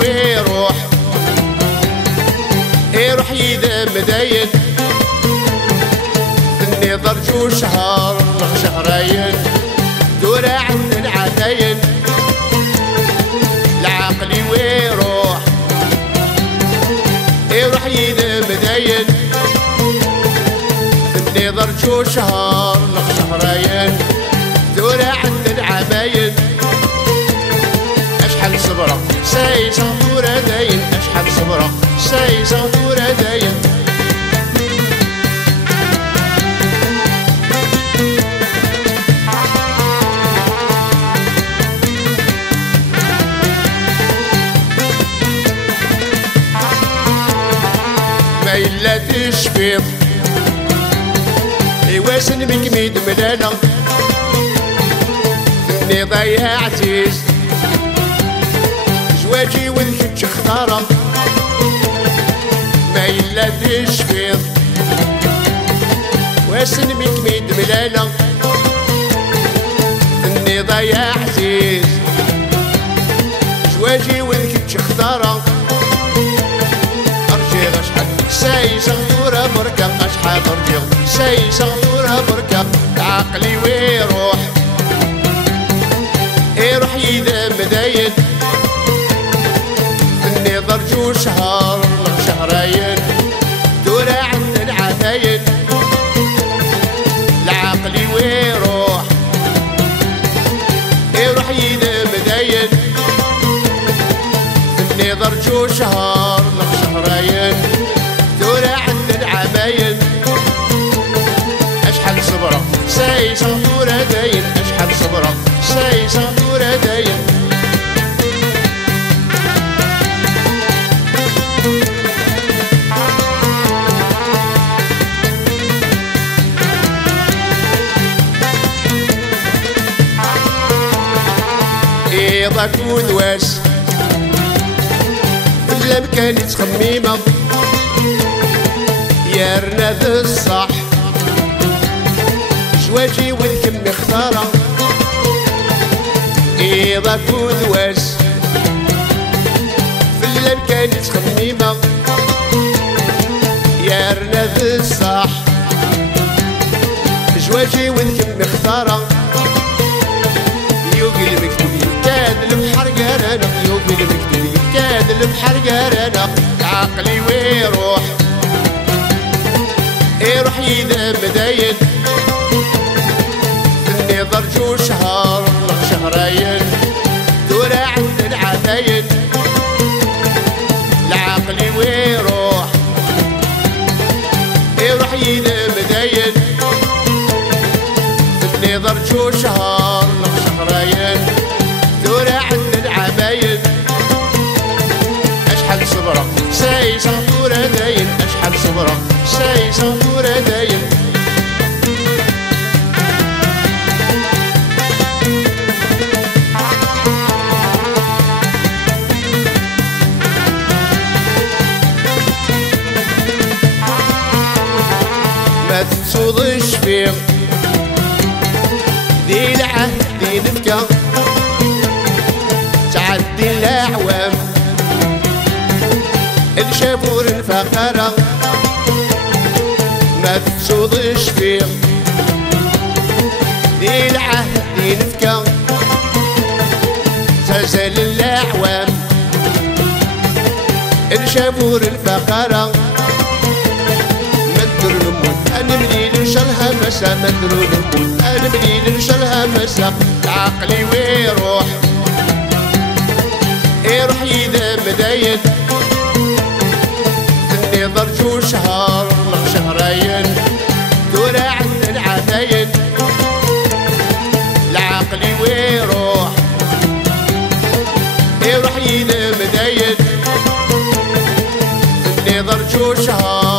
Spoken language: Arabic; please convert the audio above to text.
ويروح يروح يدم داين النظر جو شهر شهرين دور عند العتاين العقل ويروح يروح يدم داين النظر جو شهر شهرين دور عند العباين اشحال صبرة ساي صفورة داين اشحال صبرة ساي صفورة داين ما إلا تشفيط واسن بك ميد ملانا اني ضيع عزيز زواجي وذكتش اختارة ما إلا تشفيط واسن بك ميد ملانا اني ضيع عزيز زواجي وذكتش اختارة ارجي غشحك ساي صغورة بركة اشحال ارجي ساي صغورة بركة عقلي ويروح يروح يدم داين النظر جو شهر شهرين دور عند العتاين العقل ويروح يروح يدم داين النظر جو شهر شهرين دور عند العباين اشحال صبرة ساي صفورة داين اشحال صبرة ساي صفورة داين إيضاك وذواس اللي كانت خميمة يا رناذ الصح زواجي والكم اختارة إيضاك وذواس اللي كانت خميمة يا رناذ الصح زواجي والكم اختارة يوقي المكتوب يكاد البحر قرانا يوقي المكتوب يكاد البحر قرانا عقلي ويروح يروح يدم داين النظر جو شهر شهرين دور عند العتاين العقل ويروح يروح يدم داين النظر جو شهر شهرين دور عند العباين اشحال صبرة ساي صفورة داين اشحال صبرة ساي صفورة داين ما تتصوضش فيه دي العهد دي نبكى تعدي الاعوام الشابور الفقرة ما تتصوضش فيه دي العهد دي نبكى تزال الاعوام الشابور الفقرة مدر نموت انا منين نشرها مسا مدر نموت انا منين نشرها مسا عقلي ويروح يروح يدم داين النظر جو شهر شهرين دور عند العتاين العقل ويروح يروح يدم داين النظر جو شهر